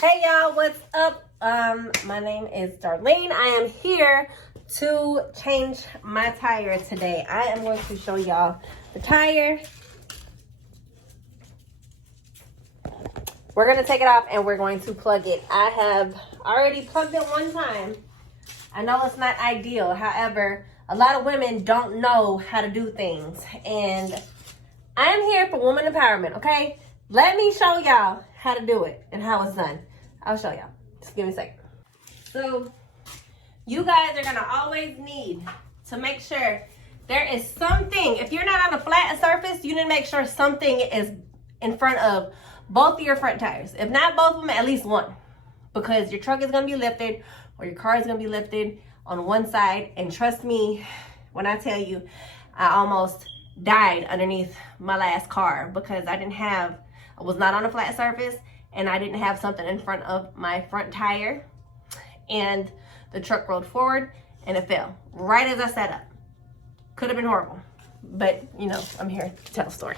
Hey y'all, what's up? My name is Darlene. I am here to change my tire today. I am going to show y'all the tire. We're gonna take it off and we're going to plug it. I have already plugged it one time. I know it's not ideal. However, a lot of women don't know how to do things. And I am here for woman empowerment, okay? Let me show y'all how to do it and how it's done. I'll show y'all. Just give me a second. So, you guys are gonna always need to make sure there is something. If you're not on a flat surface, you need to make sure something is in front of both of your front tires. If not both of them, at least one. Because your truck is gonna be lifted or your car is gonna be lifted on one side. And trust me when I tell you, I almost died underneath my last car because I was not on a flat surface and I didn't have something in front of my front tire. And the truck rolled forward and it fell right as I sat up. Could have been horrible, but you know, I'm here to tell a story.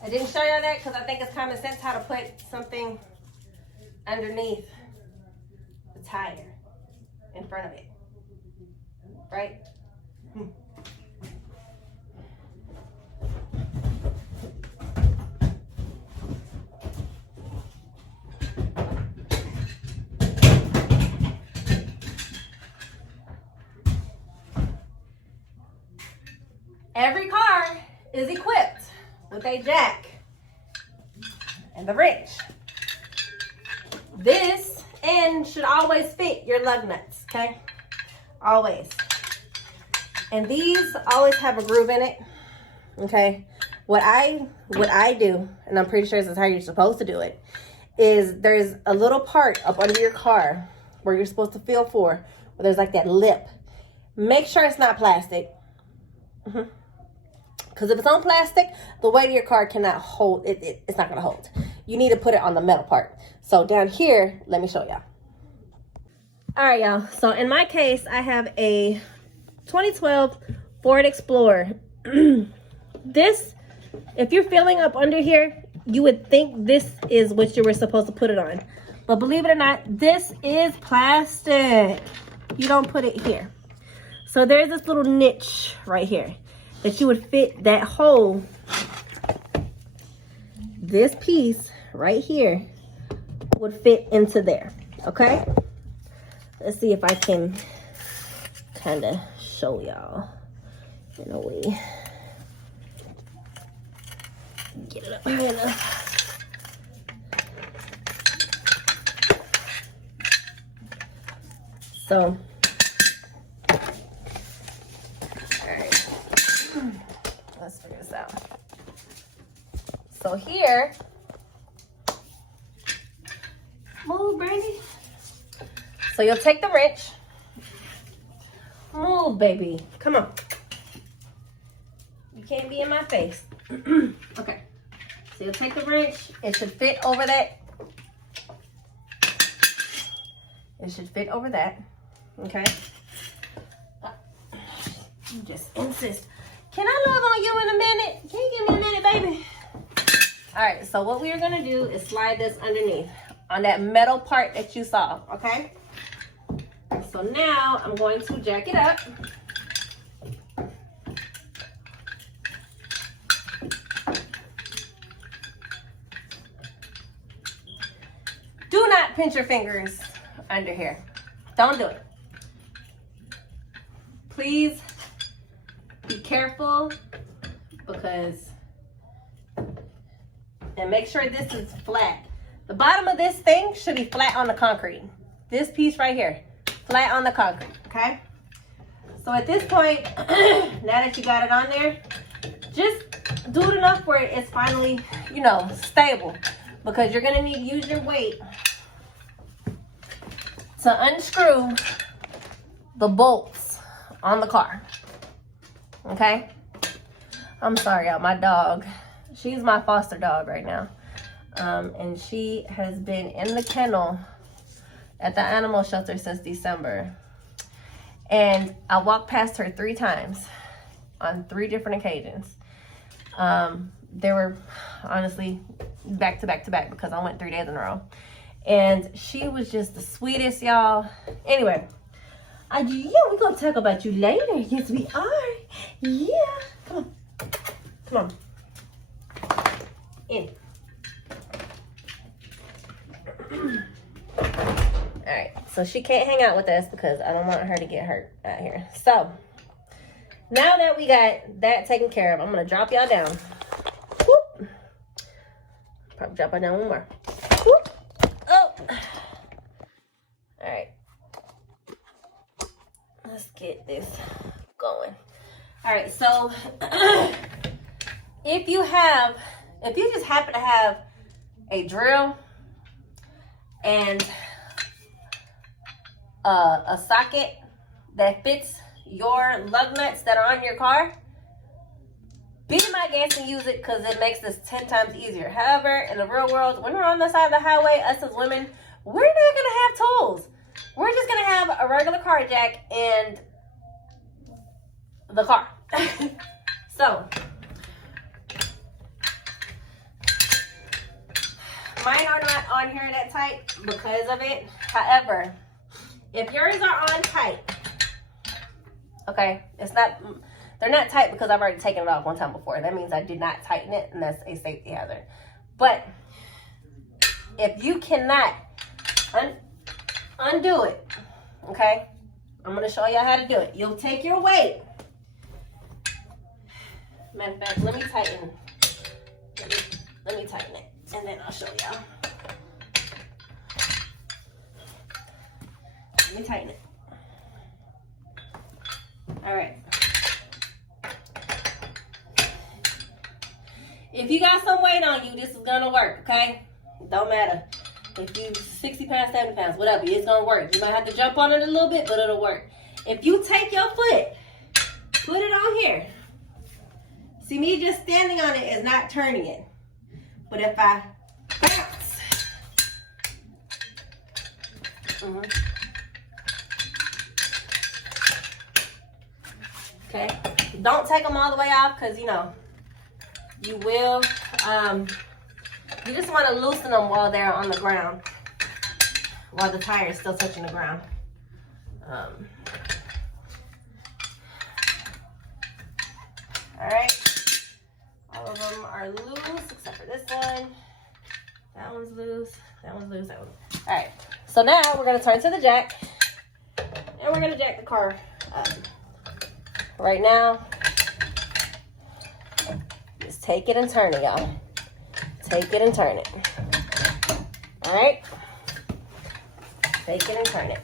I didn't show y'all that because I think it's common sense how to put something underneath the tire in front of it, right? Every car is equipped with a jack and the wrench. This end should always fit your lug nuts, okay? Always. And these always have a groove in it, okay? What I do, and I'm pretty sure this is how you're supposed to do it, is there's a little part up under your car where you're supposed to feel for, where there's like that lip. Make sure it's not plastic. Because if it's on plastic, the weight of your car cannot hold it. It's not going to hold. You need to put it on the metal part. So down here, let me show y'all. All right, y'all. So in my case, I have a 2012 Ford Explorer. This, if you're feeling up under here, you would think this is what you were supposed to put it on. But believe it or not, this is plastic. You don't put it here. So there's this little niche right here that you would fit that hole. This piece right here would fit into there, okay? Let's see if I can kind of show y'all in a way. Get it up high enough. So, let's figure this out. So here, move, baby. So you'll take the wrench. Move, baby. Come on. You can't be in my face. Okay. So you'll take the wrench. It should fit over that. It should fit over that. Okay. You just insist. Can I love on you in a minute? Can you give me a minute, baby? All right, so what we are gonna do is slide this underneath on that metal part that you saw, okay? So now I'm going to jack it up. Do not pinch your fingers under here. Don't do it. Please be careful because, and make sure this is flat. The bottom of this thing should be flat on the concrete. This piece right here, flat on the concrete, okay? So at this point, now that you got it on there, just do it enough where it's finally, you know, stable, because you're gonna need to use your weight to unscrew the bolts on the car, okay? I'm sorry, y'all, my dog, she's my foster dog right now. And she has been in the kennel at the animal shelter since December. And I walked past her 3 times on 3 different occasions. They were honestly back to back to back because I went 3 days in a row. And she was just the sweetest, y'all. Anyway, yeah, we're going to talk about you later. Yes, we are. Yeah. Come on. Come on. In. Alright, so she can't hang out with us because I don't want her to get hurt out here. So, now that we got that taken care of, I'm going to drop y'all down. Whoop. Probably drop her down one more. Whoop. Oh. Alright. Let's get this going. Alright, so if you just happen to have a drill and a socket that fits your lug nuts that are on your car, be my guest and use it because it makes this 10 times easier. However, in the real world, when we're on the side of the highway, us as women, we're not going to have tools. We're just going to have a regular car jack and the car. So, mine are not on here that tight because of it. However, if yours are on tight, okay, they're not tight because I've already taken it off one time before. That means I did not tighten it, and that's a safety hazard. But if you cannot undo it, okay, I'm going to show you how to do it. You'll take your weight. Matter of fact, let me tighten it, and then I'll show y'all. Let me tighten it. All right. If you got some weight on you, this is gonna work, okay? Don't matter. If you 60 pounds, 70 pounds, whatever, it's gonna work. You might have to jump on it a little bit, but it'll work. If you take your foot, put it on here. See, me just standing on it is not turning it. But if I bounce, okay, don't take them all the way off because, you know, you will, you just want to loosen them while they're on the ground, while the tire is still touching the ground. All right. All of them are loose except for this one. That one's loose. That one's loose. That one. All right. So now we're going to turn to the jack. And we're going to jack the car up. Right now, just take it and turn it, y'all. Take it and turn it. All right? Take it and turn it.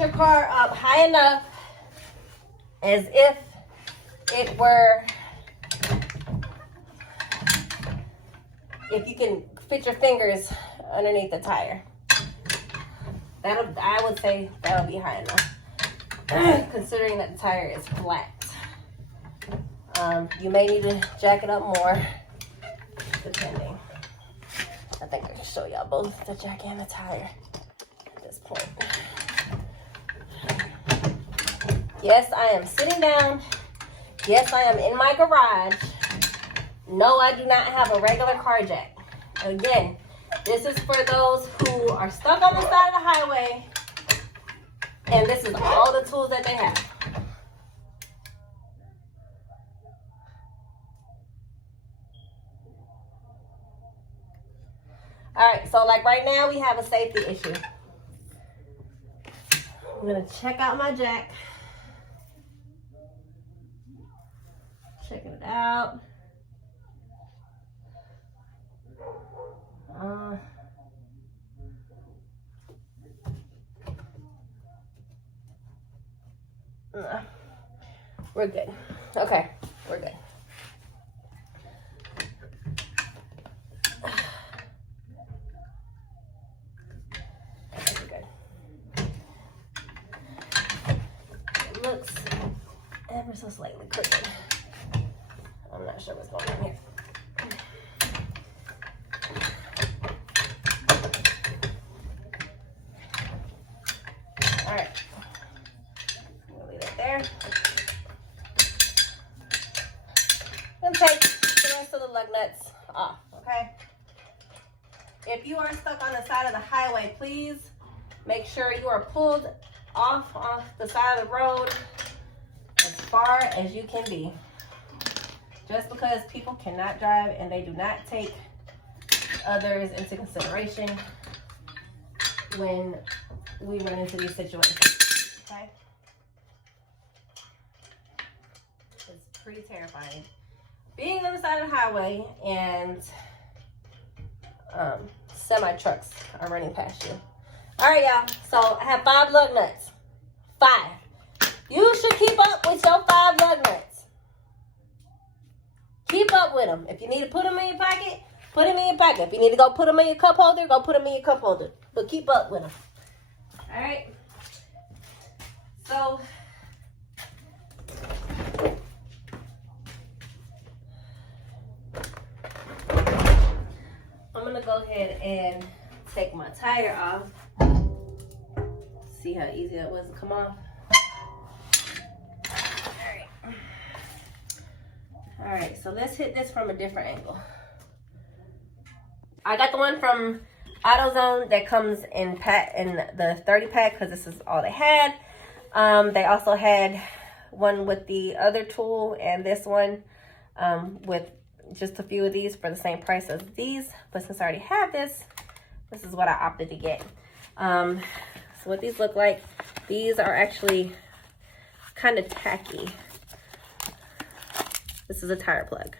Your car up high enough as if it were, if you can fit your fingers underneath the tire. I would say that'll be high enough, considering that the tire is flat. You may need to jack it up more, depending. I think I can show y'all both the jack and the tire at this point. Yes, I am sitting down. Yes, I am in my garage. No, I do not have a regular car jack. Again, this is for those who are stuck on the side of the highway, and this is all the tools that they have. All right, so like right now, we have a safety issue. I'm gonna check out my jack. Checking it out. We're good. Okay, we're good. We're good. looks ever so slightly crooked. I'm not sure what's going on here. All right, we'll leave it there. And take the rest of the lug nuts off, okay? If you are stuck on the side of the highway, please make sure you are pulled off the side of the road as far as you can be. Just because people cannot drive and they do not take others into consideration when we run into these situations, okay? It's pretty terrifying. Being on the side of the highway and semi-trucks are running past you. All right, y'all. So I have 5 lug nuts. 5. You should keep up with your 5 lug nuts. Keep up with them. If you need to put them in your pocket, put them in your pocket. If you need to go put them in your cup holder, go put them in your cup holder. But keep up with them. All right. So I'm gonna go ahead and take my tire off. See how easy that was to come off. All right, so let's hit this from a different angle. I got the one from AutoZone that comes in the 30 pack because this is all they had. They also had one with the other tool and this one with just a few of these for the same price as these. But since I already have this, this is what I opted to get. So what these look like, these are actually kind of tacky. This is a tire plug.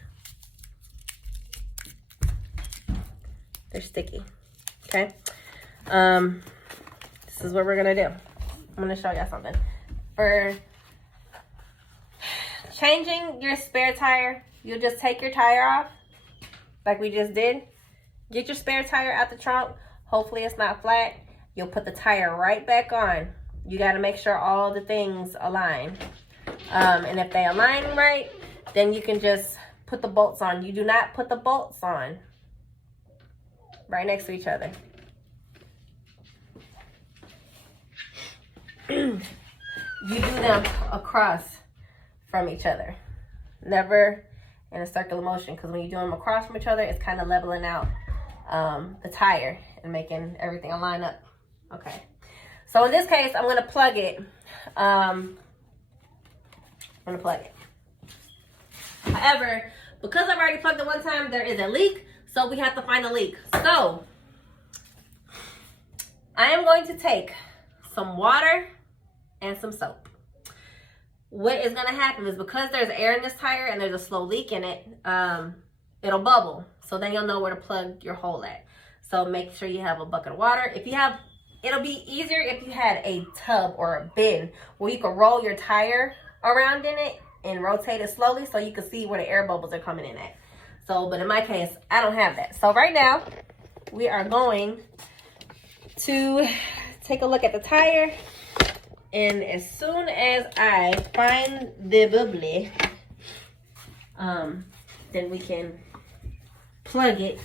They're sticky, okay? This is what we're gonna do. I'm gonna show y'all something. For changing your spare tire, you'll just take your tire off, like we just did. Get your spare tire out the trunk. Hopefully it's not flat. You'll put the tire right back on. You gotta make sure all the things align. And if they align right, then you can just put the bolts on. You do not put the bolts on right next to each other. You do them across from each other. Never in a circular motion, because when you do them across from each other, it's kind of leveling out the tire and making everything line up. Okay. So in this case, I'm going to plug it. However, because I've already plugged it one time, there is a leak. So we have to find a leak. So I am going to take some water and some soap. What is going to happen is, because there's air in this tire and there's a slow leak in it, it'll bubble. So then you'll know where to plug your hole at. So make sure you have a bucket of water. If you have, it'll be easier if you had a tub or a bin where you can roll your tire around in it and rotate it slowly so you can see where the air bubbles are coming in at. So, but in my case, I don't have that. So right now, we are going to take a look at the tire. And as soon as I find the bubbly, then we can plug it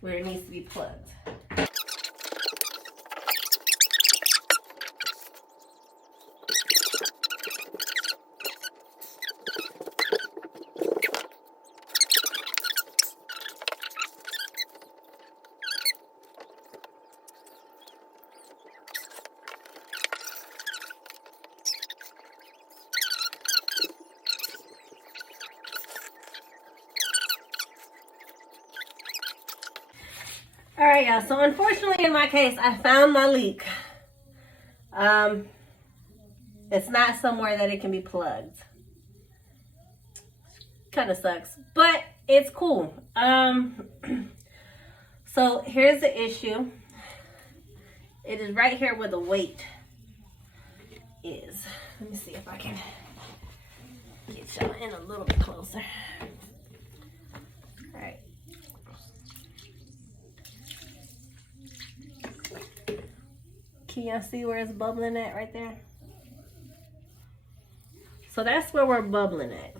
where it needs to be plugged. All right, y'all. So unfortunately, in my case, I found my leak. It's not somewhere that it can be plugged. Kind of sucks, but it's cool. So here's the issue. It is right here where the weight is. Let me see if I can get y'all in a little bit closer. All right. Can y'all see where it's bubbling at right there? So that's where we're bubbling at.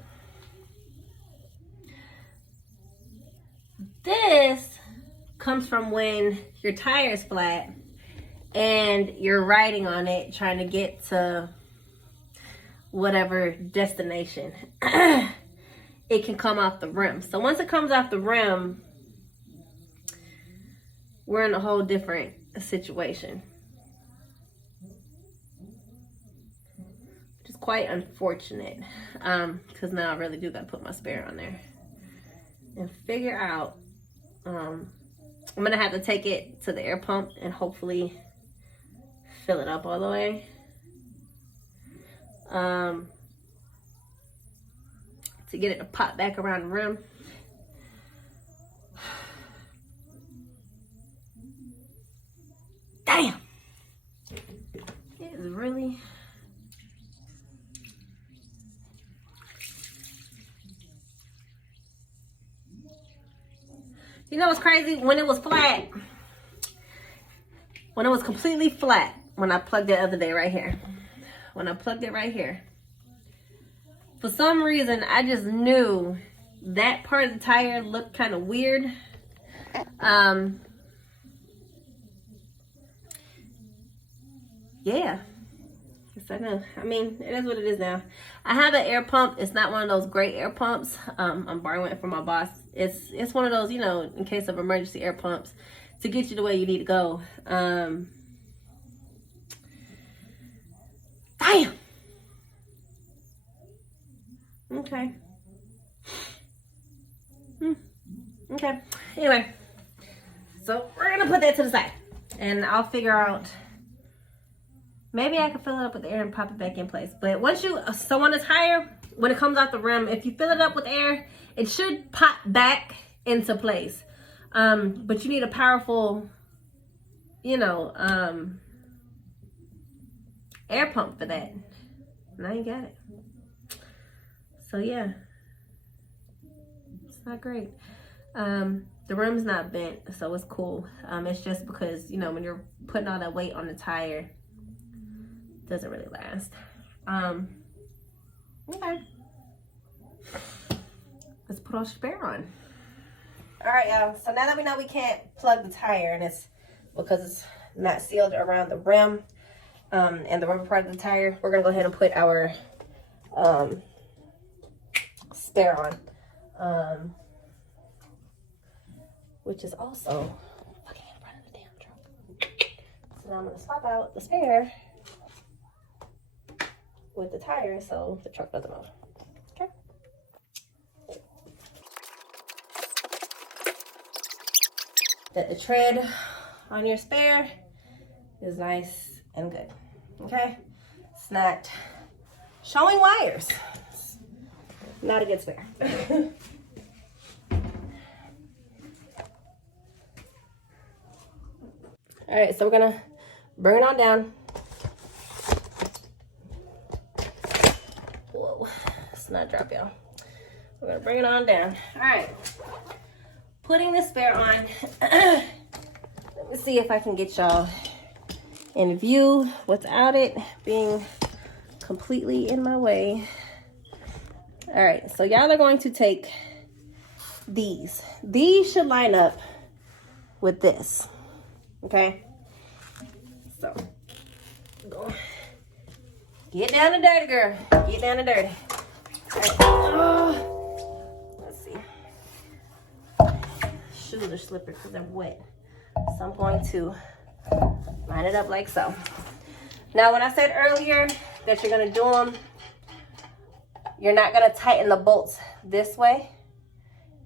This comes from when your tire is flat and you're riding on it trying to get to whatever destination. It can come off the rim. So once it comes off the rim, we're in a whole different situation. Which is quite unfortunate. Because now I really do gotta put my spare on there. And figure out, I'm gonna have to take it to the air pump and hopefully fill it up all the way. To get it to pop back around the rim. Damn! It is really... You know what's crazy? When it was flat, when it was completely flat, when I plugged it the other day right here, when I plugged it right here, for some reason, I just knew that part of the tire looked kind of weird. Yeah. Yes, I know. I mean, it is what it is now. I have an air pump. It's not one of those great air pumps. I'm borrowing it from my boss. It's one of those, you know, in case of emergency air pumps to get you the way you need to go. Damn. Okay. Okay. Anyway, so we're gonna put that to the side, and I'll figure out. Maybe I can fill it up with air and pop it back in place. But once you, so on the tire, when it comes off the rim, if you fill it up with air, it should pop back into place. But you need a powerful, you know, air pump for that. And I ain't got it. So yeah, it's not great. The rim's not bent, so it's cool. It's just because, you know, when you're putting all that weight on the tire, it doesn't really last. Okay. Let's put our spare on. All right, y'all. So now that we know we can't plug the tire, and it's because it's not sealed around the rim and the rubber part of the tire, we're gonna go ahead and put our spare on, which is also fucking in front of the damn truck. So now I'm gonna swap out the spare with the tire so the truck doesn't move. Okay. That the tread on your spare is nice and good. Okay, it's not showing wires. It's not a good spare. All right, so we're gonna bring it on down. Whoa, let's not drop, y'all. We're gonna bring it on down. All right, putting the spare on. Let me see if I can get y'all in view without it being completely in my way. All right, so y'all are going to take these. These should line up with this, okay? So, go. Get down and dirty, girl. Get down and dirty. All right. Let's see. Shoes are slippery because they're wet. So I'm going to line it up like so. Now, when I said earlier that you're gonna do them, you're not gonna tighten the bolts this way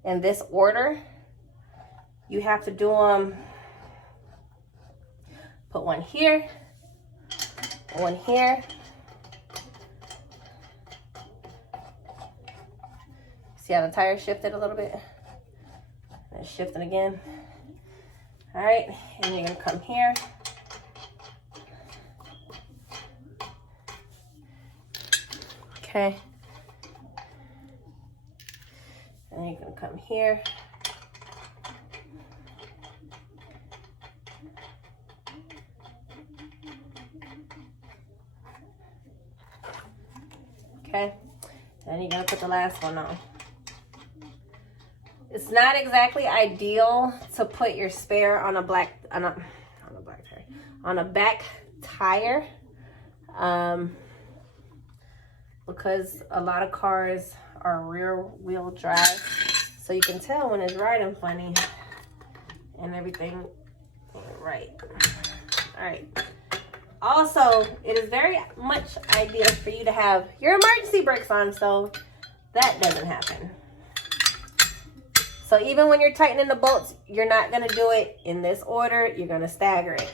in this order. You have to do them, put one here, one here. See how the tire shifted a little bit? And it's shifting again. All right, and you're gonna come here. Okay. And you're gonna come here. Okay, and you're gonna put the last one on. It's not exactly ideal to put your spare on a back tire, because a lot of cars are rear wheel drive, so you can tell when it's riding funny and everything ain't right. All right. Also, it is very much ideal for you to have your emergency brakes on, so that doesn't happen. So even when you're tightening the bolts, you're not gonna do it in this order. You're gonna stagger it.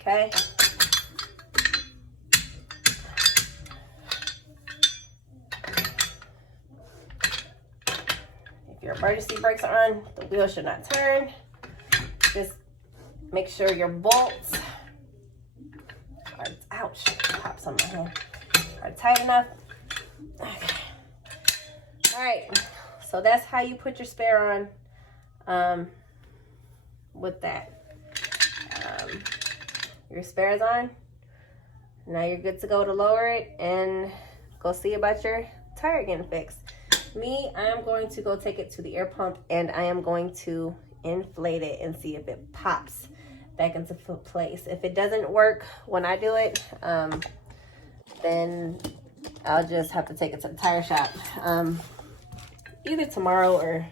Okay. If your emergency brakes are on, the wheel should not turn. Just make sure your bolts are, ouch, pops on my hand, are tight enough. Okay. All right, so that's how you put your spare on with that. Your spare is on. Now you're good to go to lower it and go see about your tire getting fixed. Me, I am going to go take it to the air pump and I am going to inflate it and see if it pops back into place. If it doesn't work when I do it, then I'll just have to take it to the tire shop. Either tomorrow or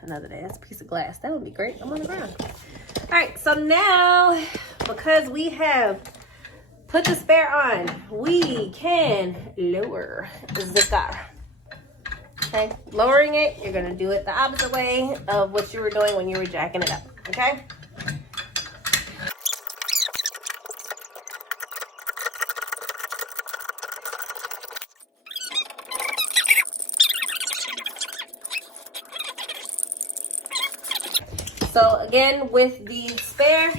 another day. That's a piece of glass. That would be great. I'm on the ground. All right, so now, because we have put the spare on, we can lower the car. Okay, lowering it, you're gonna do it the opposite way of what you were doing when you were jacking it up, okay? So again, with the spare,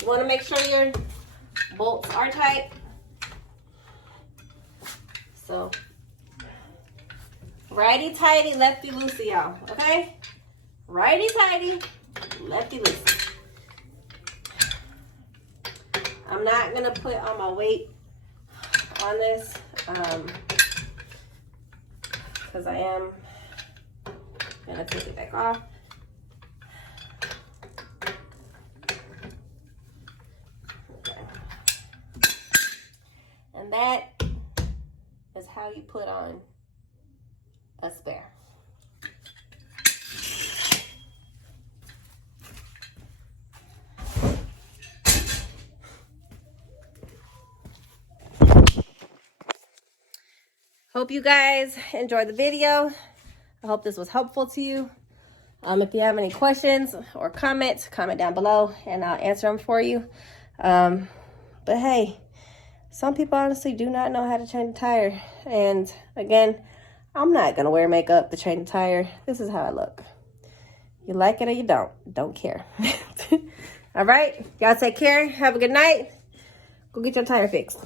you want to make sure your bolts are tight. So righty tighty, lefty loosey, y'all. Okay, righty tighty, lefty loosey. I'm not gonna put all my weight on this because I am gonna take it back off. And that is how you put on a spare. Hope you guys enjoyed the video. I hope this was helpful to you. If you have any questions or comments, comment down below and I'll answer them for you. But hey, some people honestly do not know how to change a tire. And again, I'm not gonna wear makeup to change a tire. This is how I look. You like it or you don't care. All right, y'all take care. Have a good night. Go get your tire fixed.